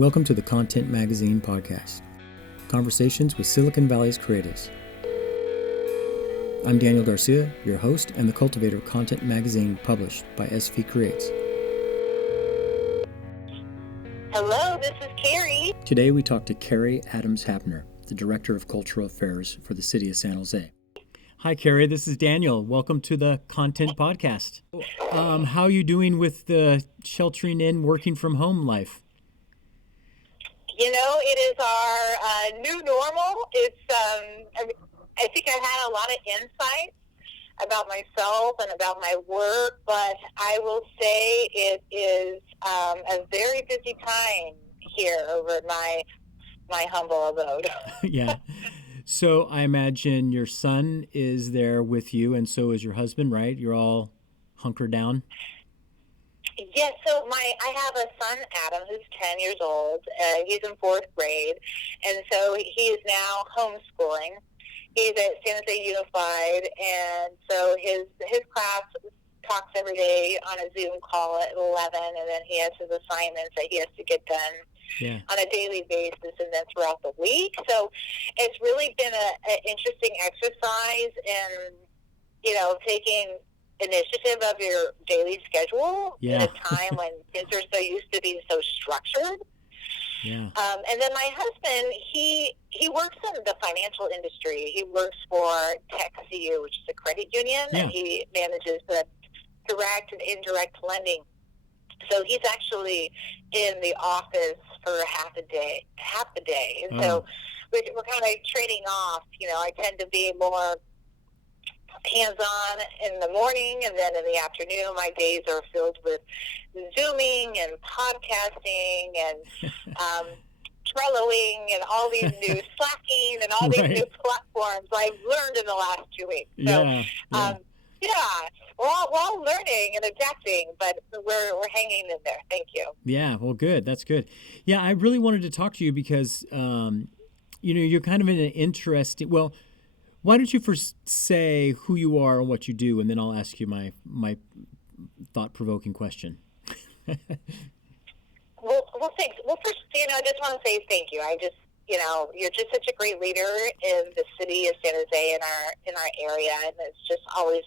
Welcome to the Content Magazine podcast, conversations with Silicon Valley's creatives. I'm Daniel Garcia, your host and the cultivator of Content Magazine published by SV Creates. Hello, this is Kerry. Today we talk to Kerry Adams Hapner, the Director of Cultural Affairs for the City of San Jose. Hi, Kerry. This is Daniel. Welcome to the Content Podcast. How are you doing with the sheltering in, working from home life? You know, it is our new normal. I think I've had a lot of insights about myself and about my work, but I will say it is a very busy time here over at my humble abode. Yeah. So I imagine your son is there with you, and so is your husband, right? You're all hunkered down? Yes, so I have a son, Adam, who's 10 years old. He's in fourth grade, and so he is now homeschooling. He's at San Jose Unified, and so his class talks every day on a Zoom call at 11, and then he has his assignments that he has to get done on a daily basis and then throughout the week. So it's really been an interesting exercise in, taking initiative of your daily schedule at a time when kids are so used to being so structured. Yeah. And then my husband, he works in the financial industry. He works for TechCU, which is a credit union, and he manages the direct and indirect lending. So he's actually in the office for half the day. And so we're kind of trading off. I tend to be more hands-on in the morning, and then in the afternoon my days are filled with Zooming and podcasting and Trelloing and all these new Slacking and all these new platforms I've learned in the last 2 weeks. So, we're all learning and adapting, but we're hanging in there. Thank you. Yeah, well, good. That's good. Yeah, I really wanted to talk to you because, you're kind of in an interesting... Well, why don't you first say who you are and what you do, and then I'll ask you my thought-provoking question. Well, thanks. Well, first, I just want to say thank you. You're just such a great leader in the city of San Jose in our area, and it's just always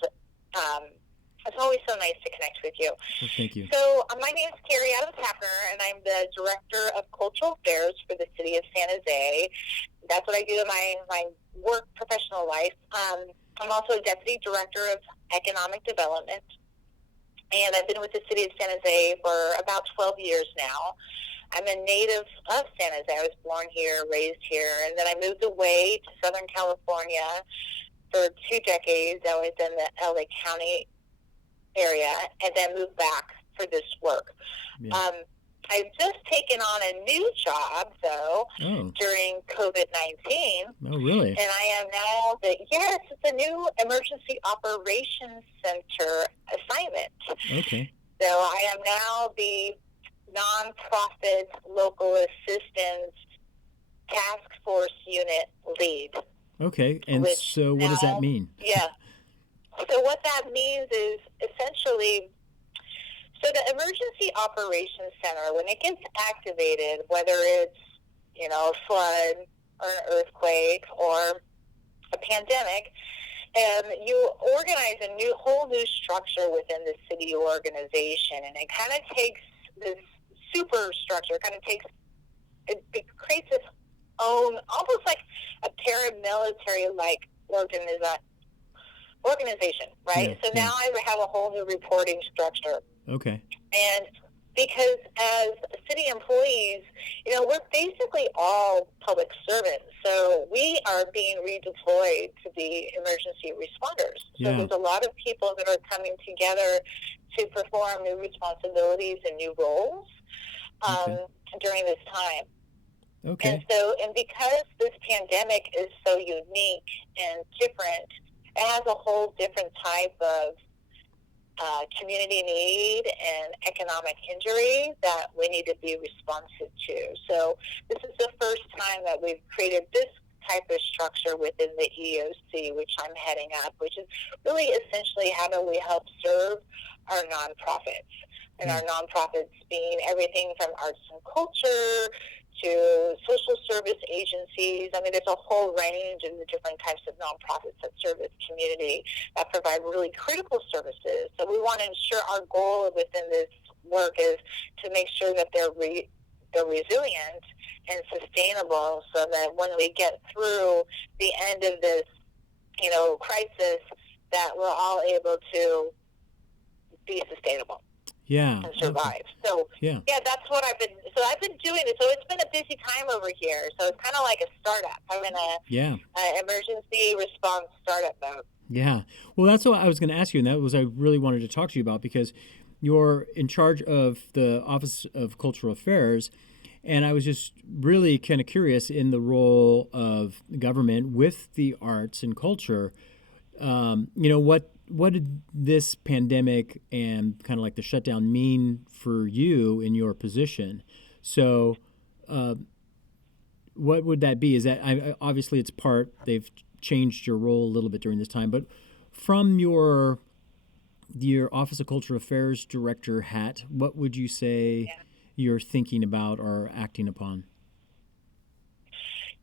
so nice to connect with you. Well, thank you. So my name is Kerry Adams Hapner, and I'm the Director of Cultural Affairs for the City of San Jose. That's what I do in my work professional life. I'm also a Deputy Director of Economic Development, and I've been with the City of San Jose for about 12 years now. I'm a native of San Jose. I was born here, raised here, and then I moved away to Southern California for 2 decades. I was in the LA County area, and then moved back for this work. Yeah. I've just taken on a new job, though, during COVID-19. Oh, really? And I am now it's a new Emergency Operations Center assignment. Okay. So I am now the nonprofit local assistance task force unit lead. Okay, and so what does that mean? Yeah. So what that means is essentially... So the Emergency Operations Center, when it gets activated, whether it's, a flood or an earthquake or a pandemic, you organize a whole new structure within the city organization, and it kind of takes this superstructure, it creates its own, almost like a paramilitary-like organization, right? So now I have a whole new reporting structure. Okay. And because as city employees, we're basically all public servants. So we are being redeployed to be emergency responders. So there's a lot of people that are coming together to perform new responsibilities and new roles during this time. Okay. And because this pandemic is so unique and different, it has a whole different type of community need and economic injury that we need to be responsive to. So this is the first time that we've created this type of structure within the EOC, which I'm heading up, which is really essentially how do we help serve our nonprofits. and our nonprofits being everything from arts and culture to social service agencies. I mean, there's a whole range of the different types of nonprofits that serve this community that provide really critical services. So we want to ensure our goal within this work is to make sure that they're resilient and sustainable, so that when we get through the end of this, crisis, that we're all able to be sustainable. Yeah. And survive. So that's what I've been doing it. So it's been a busy time over here. So it's kind of like a startup. I'm in a emergency response startup mode. Yeah. Well, that's what I was going to ask you, and that was I really wanted to talk to you about, because you're in charge of the Office of Cultural Affairs, and I was just really kind of curious in the role of government with the arts and culture. What did this pandemic and kind of like the shutdown mean for you in your position? So, what would that be? Is that obviously it's they've changed your role a little bit during this time, but from your Office of Cultural Affairs Director hat, what would you say you're thinking about or acting upon?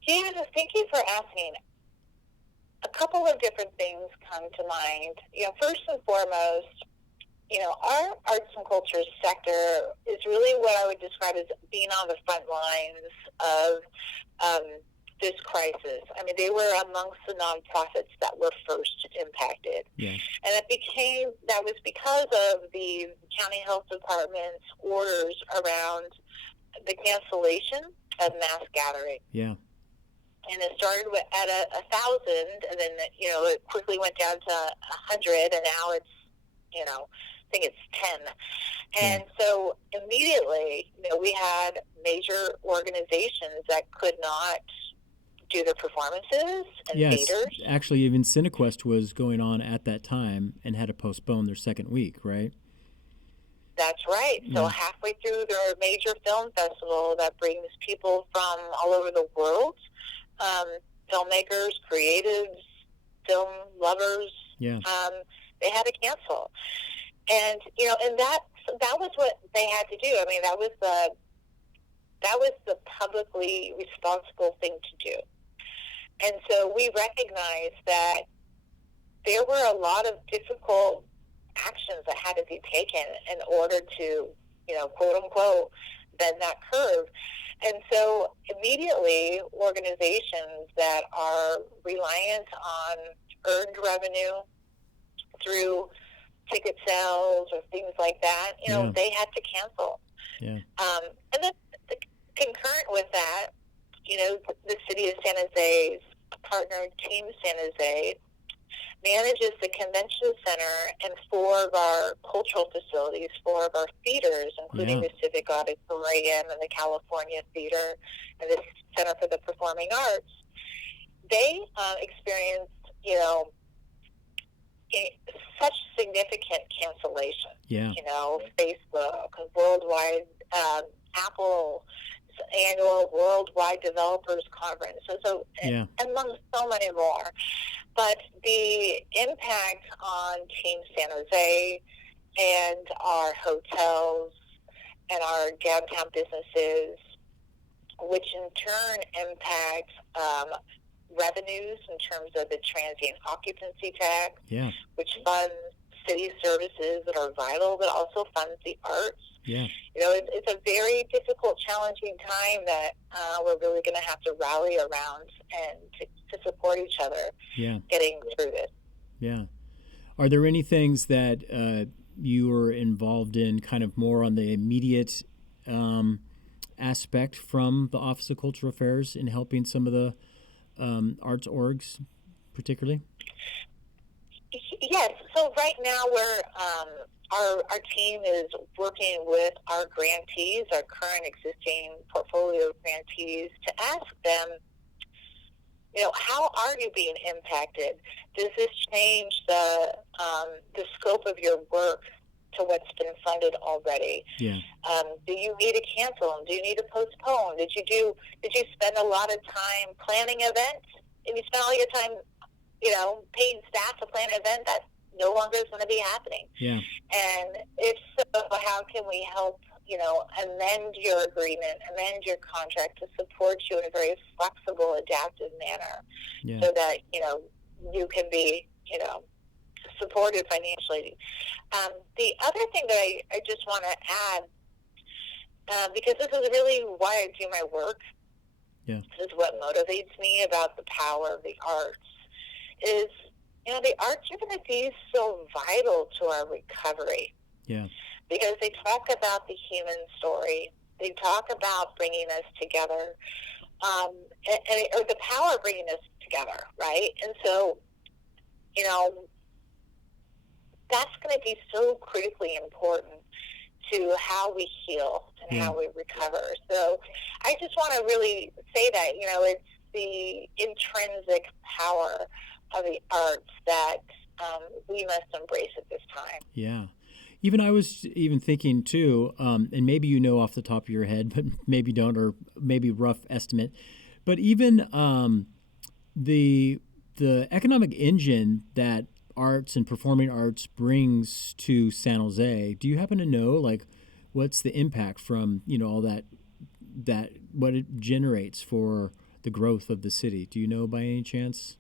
Yeah, thank you for asking. A couple of different things come to mind. First and foremost, our arts and culture sector is really what I would describe as being on the front lines of this crisis. I mean, they were amongst the nonprofits that were first impacted. Yeah. And that was because of the county health department's orders around the cancellation of mass gatherings. Yeah. And it started at 1,000, and then it quickly went down to 100, and now it's I think it's 10. And so immediately, we had major organizations that could not do their performances and theaters. Actually, even CineQuest was going on at that time and had to postpone their second week, right? That's right. So halfway through their major film festival that brings people from all over the world, filmmakers, creatives, film lovers, they had to cancel. And and that was what they had to do. I mean, that was the publicly responsible thing to do. And so we recognized that there were a lot of difficult actions that had to be taken in order to, quote unquote, bend that curve. And so immediately organizations that are reliant on earned revenue through ticket sales or things like that, they had to cancel. Yeah. And then concurrent with that, the city of San Jose's partner, Team San Jose, manages the convention center and 4 of our cultural facilities, 4 of our theaters, including the Civic Auditorium and the California Theater and the Center for the Performing Arts. They experienced, such significant cancellation. Yeah. Facebook, worldwide, Apple annual Worldwide Developers Conference, among so many more. But the impact on Team San Jose and our hotels and our downtown businesses, which in turn impact revenues in terms of the transient occupancy tax, which funds city services that are vital, but also funds the arts. Yeah. It's a very difficult, challenging time that we're really going to have to rally around and to support each other getting through this. Yeah. Are there any things that you are involved in kind of more on the immediate aspect from the Office of Cultural Affairs in helping some of the arts orgs particularly? Yes. So right now we're our team is working with our grantees, our current existing portfolio of grantees, to ask them, how are you being impacted? Does this change the scope of your work to what's been funded already? Yeah. Do you need to cancel? Do you need to postpone? Did you spend a lot of time planning events? And you spend all your time, paying staff to plan an event that no longer is going to be happening. Yeah. And if so, how can we help, amend your agreement, amend your contract to support you in a very flexible, adaptive manner so that, you can be, supported financially. The other thing that I just want to add, because this is really why I do my work, this is what motivates me about the power of the arts, is, the arts are going to be so vital to our recovery. Yeah. Because they talk about the human story. They talk about bringing us together, or the power of bringing us together, right? And so, that's going to be so critically important to how we heal and how we recover. So I just want to really say that, it's the intrinsic power of the arts that we must embrace at this time. Yeah. I was thinking too, and maybe off the top of your head, but maybe don't, or maybe rough estimate, but even the economic engine that arts and performing arts brings to San Jose, do you happen to know, like, what's the impact from, all that what it generates for the growth of the city? Do you know by any chance?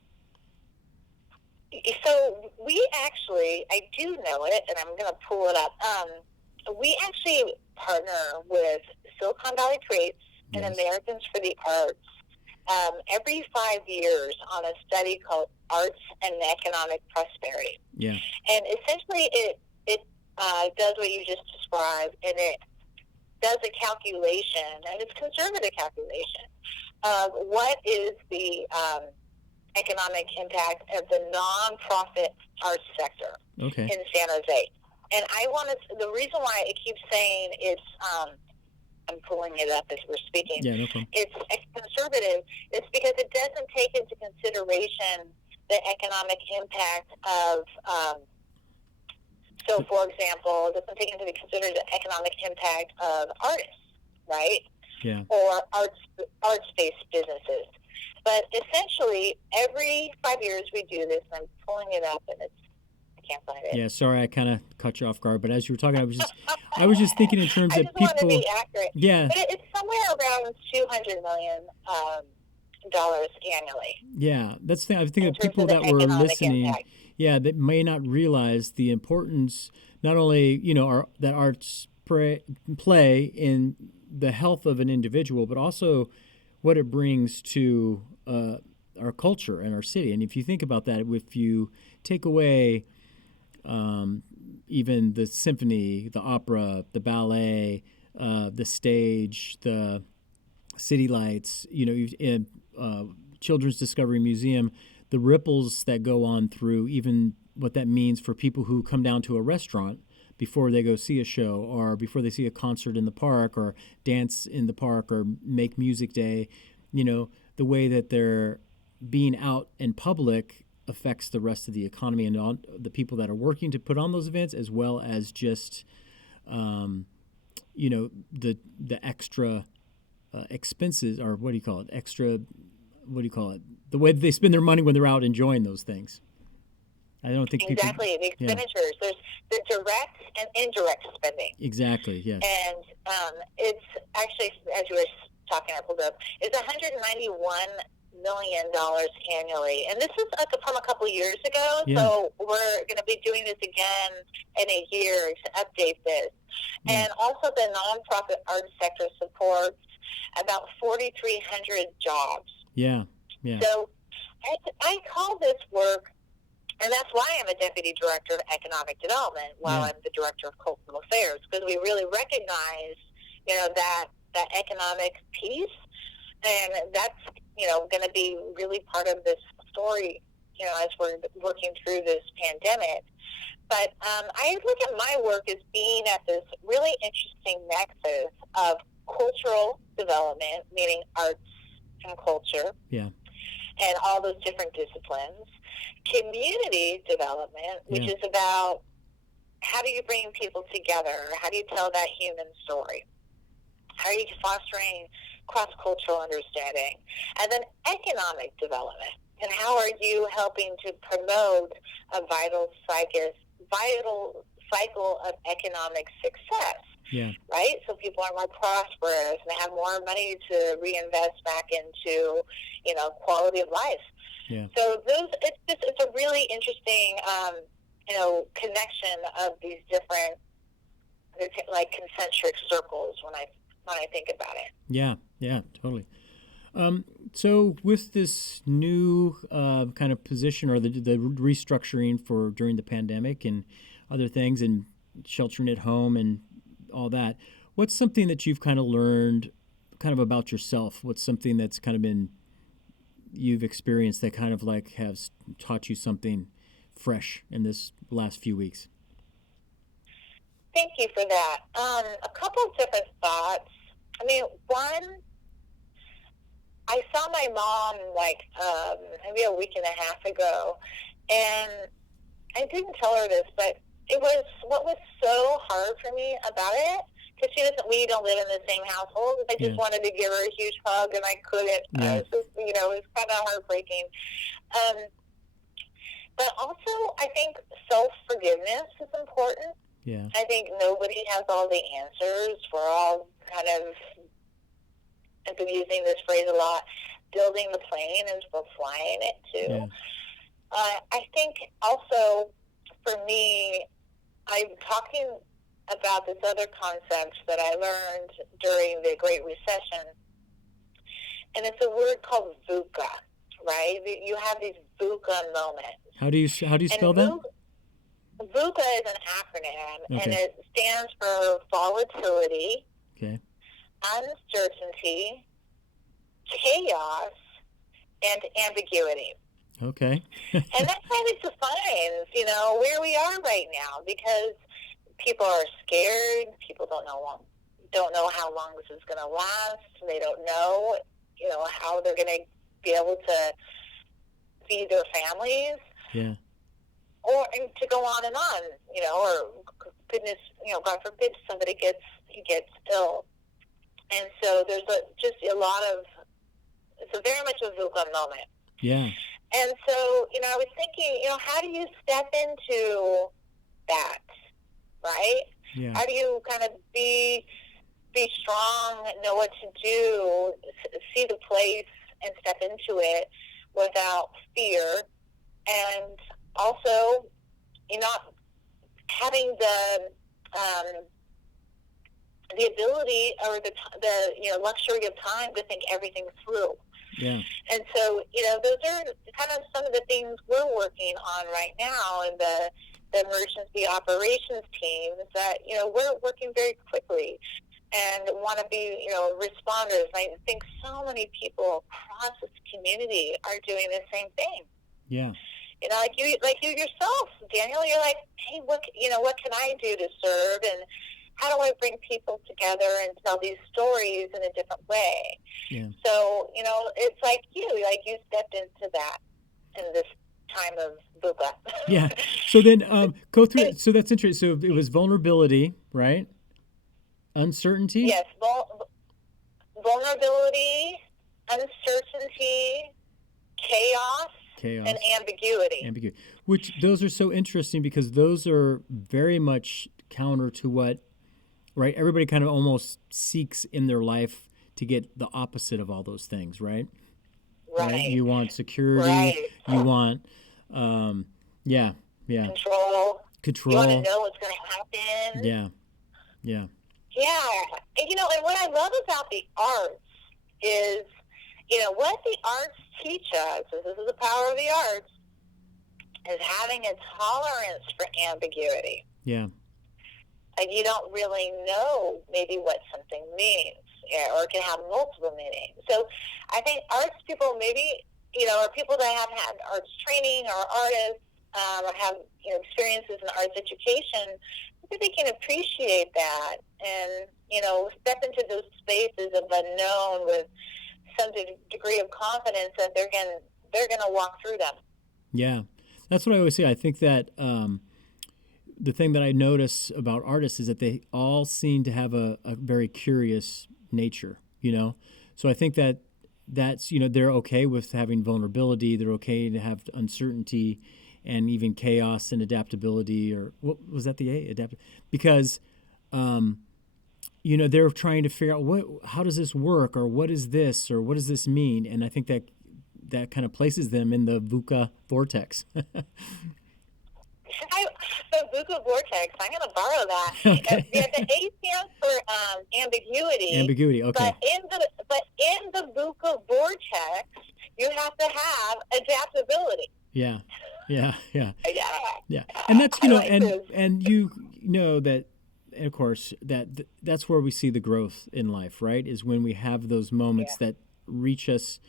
So I do know it, and I'm going to pull it up. We actually partner with Silicon Valley Creates and Americans for the Arts every 5 years on a study called Arts and Economic Prosperity. Yeah. And essentially it does what you just described, and it does a calculation, and it's conservative calculation, of what is the economic impact of the nonprofit arts sector in San Jose. And the reason why I keep saying it's, I'm pulling it up as we're speaking. Yeah, no problem. It's conservative. It's because it doesn't take into consideration the economic impact of, so for example, it doesn't take into consideration the economic impact of artists, right? Yeah. Or arts-based businesses. But essentially, every 5 years we do this, and I'm pulling it up, and I can't find it. Yeah, sorry, I kind of cut you off guard, but as you were talking, I was just thinking in terms that people. I just want to be accurate. Yeah. But it's somewhere around $200 million annually. Yeah, that's the thing. I think of people that were listening. Impact. Yeah, that may not realize the importance, not only that arts play in the health of an individual, but also what it brings to our culture and our city. And if you think about that, if you take away even the symphony, the opera, the ballet, the stage, the city lights, Children's Discovery Museum, the ripples that go on through even what that means for people who come down to a restaurant before they go see a show, or before they see a concert in the park, or dance in the park, or make music day, the way that they're being out in public affects the rest of the economy and all the people that are working to put on those events, as well as just, the extra expenses, or what do you call it? The way that they spend their money when they're out enjoying those things. I don't think exactly the expenditures. There's the direct and indirect spending. Exactly. Yes. And it's actually, as you were talking, I pulled up, it's $191 million annually, and this is from a couple years ago. Yeah. So we're going to be doing this again in a year to update this. Yeah. And also, the nonprofit arts sector supports about 4,300 jobs. Yeah. Yeah. So I call this work. And that's why I'm a deputy director of economic development while I'm the director of cultural affairs, because we really recognize, that economic piece, and that's, going to be really part of this story, as we're working through this pandemic. But I look at my work as being at this really interesting nexus of cultural development, meaning arts and culture. Yeah. And all those different disciplines. Community development, which is about how do you bring people together? How do you tell that human story? How are you fostering cross-cultural understanding? And then economic development. And how are you helping to promote a vital cycle of economic success? Yeah. Right? So people are more prosperous and they have more money to reinvest back into, quality of life. Yeah. So it's a really interesting, connection of these different, like, concentric circles when I think about it. Yeah. Yeah. Totally. So with this new kind of position, or the restructuring for during the pandemic and other things, and sheltering at home and all that, what's something that you've kind of learned kind of about yourself? What's something that's kind of been you've experienced that kind of like has taught you something fresh in this last few weeks? Thank you for that. A couple of different thoughts. I mean, one, I saw my mom maybe a week and a half ago, and I didn't tell her this, but what was so hard for me about it, because we don't live in the same household. I just wanted to give her a huge hug, and I couldn't. It was kind of heartbreaking. But also, I think self-forgiveness is important. Yeah. I think nobody has all the answers. We're all kind of, I've been using this phrase a lot, building the plane as we're flying it too. Yeah. I think also for me, I'm talking about this other concept that I learned during the Great Recession, and it's a word called VUCA, right? You have these VUCA moments. How do you spell that? VUCA is an acronym, Okay. and it stands for volatility, Okay. uncertainty, chaos, and ambiguity. Okay. And that kind of defines, where we are right now, because people are scared. People don't know how long this is going to last. They don't know, how they're going to be able to feed their families. Yeah. Or to go on and on, or goodness, God forbid somebody gets ill. And so there's just a lot of, it's very much a VUCA moment. Yeah. And so, I was thinking, how do you step into that, right? Yeah. How do you kind of be strong, know what to do, see the place and step into it without fear, and also, having the ability or the luxury of time to think everything through. Yeah. And so, those are kind of some of the things we're working on right now in the emergency operations teams, that, we're working very quickly and want to be, responders. I think so many people across this community are doing the same thing. Yeah. Like you yourself, Daniel, you're like, hey, what can I do to serve, and how do I bring people together and tell these stories in a different way? Yeah. So, it's like you stepped into that in this time of VUCA. Yeah. So then go through it. So that's interesting. So it was vulnerability, right? Uncertainty? Yes. Vulnerability, uncertainty, chaos, and ambiguity. Which those are so interesting, because those are very much counter to what, right? Everybody kind of almost seeks in their life to get the opposite of all those things, right? Right. You want security. Right. You want, yeah. Control. You want to know what's going to happen. Yeah. Yeah. And what I love about the arts is, what the arts teach us, and this is the power of the arts, is having a tolerance for ambiguity. Yeah. Like, you don't really know maybe what something means, or it can have multiple meanings. So I think arts people maybe, or people that have had arts training, or artists, or have, experiences in arts education, maybe they can appreciate that and, step into those spaces of unknown with some degree of confidence that they're going to walk through them. Yeah. That's what I always say. I think that the thing that I notice about artists is that they all seem to have a very curious nature, So I think that that's, they're okay with having vulnerability. They're okay to have uncertainty and even chaos and adaptability, or what was that, the A? Because, they're trying to figure out how does this work, or what is this, or what does this mean? And I think that kind of places them in the VUCA vortex. The VUCA vortex, I'm going to borrow that. Okay. The A stands for ambiguity. Ambiguity, okay. But in the VUCA vortex, you have to have adaptability. Yeah. Yeah. Yeah. And that's, this. and you know that, of course, that's where we see the growth in life, right? Is when we have those moments that reach us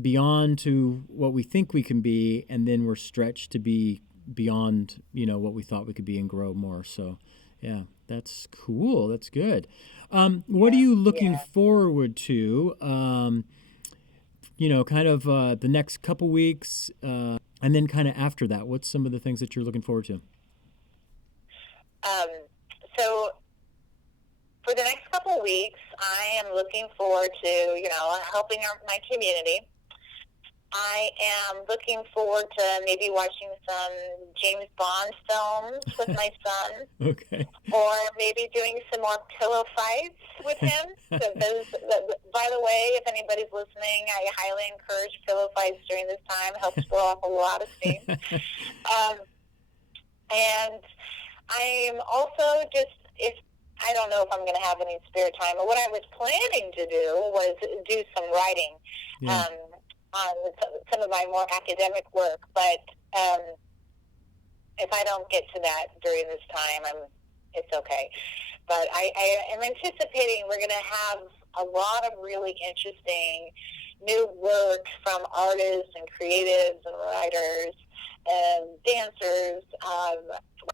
beyond to what we think we can be, and then we're stretched to be beyond, what we thought we could be and grow more. So, yeah, that's cool. That's good. What are you looking forward to, kind of the next couple weeks, and then kind of after that? What's some of the things that you're looking forward to? So for the next couple weeks, I am looking forward to, helping my community. I am looking forward to maybe watching some James Bond films with my son. Okay. Or maybe doing some more pillow fights with him. By the way, if anybody's listening, I highly encourage pillow fights during this time. It helps blow off a lot of steam. And I'm also I don't know if I'm going to have any spare time, but what I was planning to do was do some writing. On some of my more academic work, but if I don't get to that during this time, it's okay. But I am anticipating we're going to have a lot of really interesting new work from artists and creatives and writers and dancers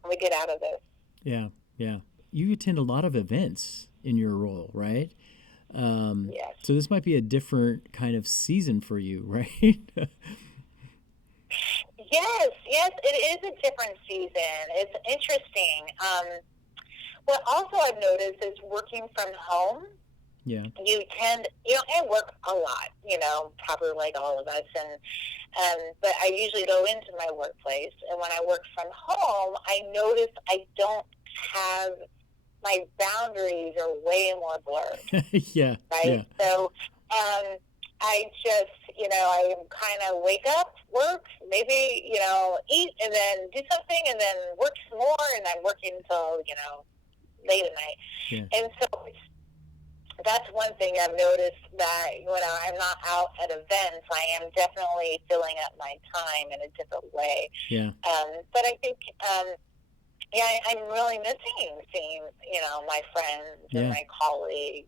when we get out of this. Yeah. You attend a lot of events in your role, right? Yes. So this might be a different kind of season for you, right? Yes, it is a different season. It's interesting. What also I've noticed is working from home. Yeah. You tend, I work a lot, probably like all of us, but I usually go into my workplace, and when I work from home, I notice I don't have. My boundaries are way more blurred. Yeah. Right? Yeah. So I just, I kind of wake up, work, maybe, eat, and then do something, and then work some more, and I'm working until, late at night. Yeah. And so that's one thing I've noticed, that when I'm not out at events, I am definitely filling up my time in a different way. Yeah. But I think... I'm really missing seeing, my friends and my colleagues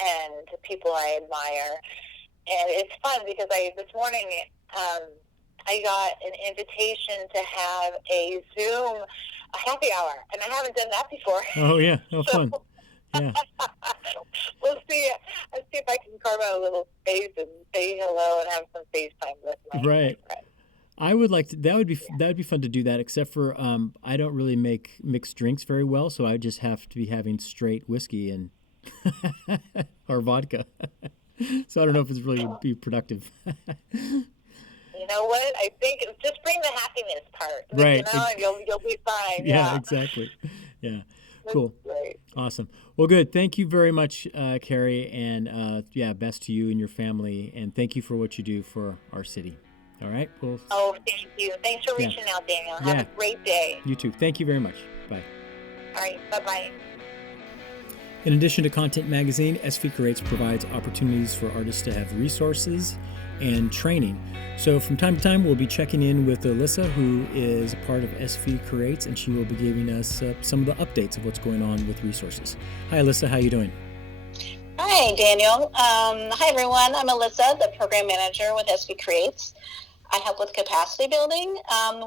and the people I admire. And it's fun because this morning I got an invitation to have a happy hour, and I haven't done that before. Oh, yeah. Oh, fun. Yeah. Let's see if I can carve out a little space and say hello and have some FaceTime with my friends. I would like to. That would be fun to do that. Except for I don't really make mixed drinks very well, so I just have to be having straight whiskey and or vodka. So I don't know if it's really would be productive. You know what? I think just bring the happiness part, right? And you'll be fine. Yeah, exactly. Yeah, cool, great, awesome. Well, good. Thank you very much, Kerry, and best to you and your family, and thank you for what you do for our city. All right. Well. Oh, thank you. Thanks for reaching out, Daniel. Have a great day. You too. Thank you very much. Bye. All right. Bye-bye. In addition to Content Magazine, SV Creates provides opportunities for artists to have resources and training. So from time to time, we'll be checking in with Alyssa, who is a part of SV Creates, and she will be giving us some of the updates of what's going on with resources. Hi, Alyssa. How you doing? Hi, Daniel. Hi, everyone. I'm Alyssa, the program manager with SV Creates. I help with capacity building.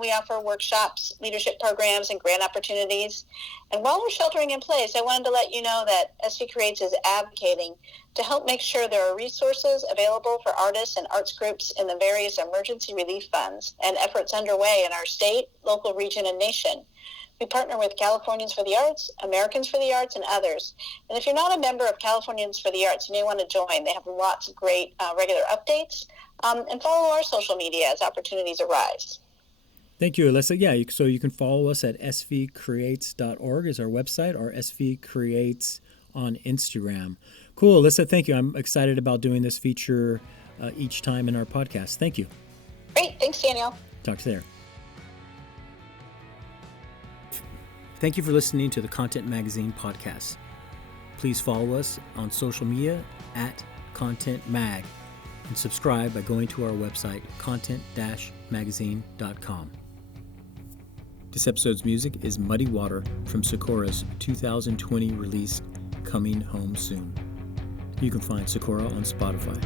We offer workshops, leadership programs, and grant opportunities. And while we're sheltering in place, I wanted to let you know that SV Creates is advocating to help make sure there are resources available for artists and arts groups in the various emergency relief funds and efforts underway in our state, local region, and nation. We partner with Californians for the Arts, Americans for the Arts, and others. And if you're not a member of Californians for the Arts, you may want to join. They have lots of great regular updates. And follow our social media as opportunities arise. Thank you, Alyssa. Yeah, so you can follow us at svcreates.org is our website, or svcreates on Instagram. Cool, Alyssa, thank you. I'm excited about doing this feature each time in our podcast. Thank you. Great. Thanks, Daniel. Talk to you there. Thank you for listening to the Content Magazine podcast. Please follow us on social media at Content Mag and subscribe by going to our website, content-magazine.com. This episode's music is Muddy Water from Sakura's 2020 release, Coming Home Soon. You can find Sakura on Spotify.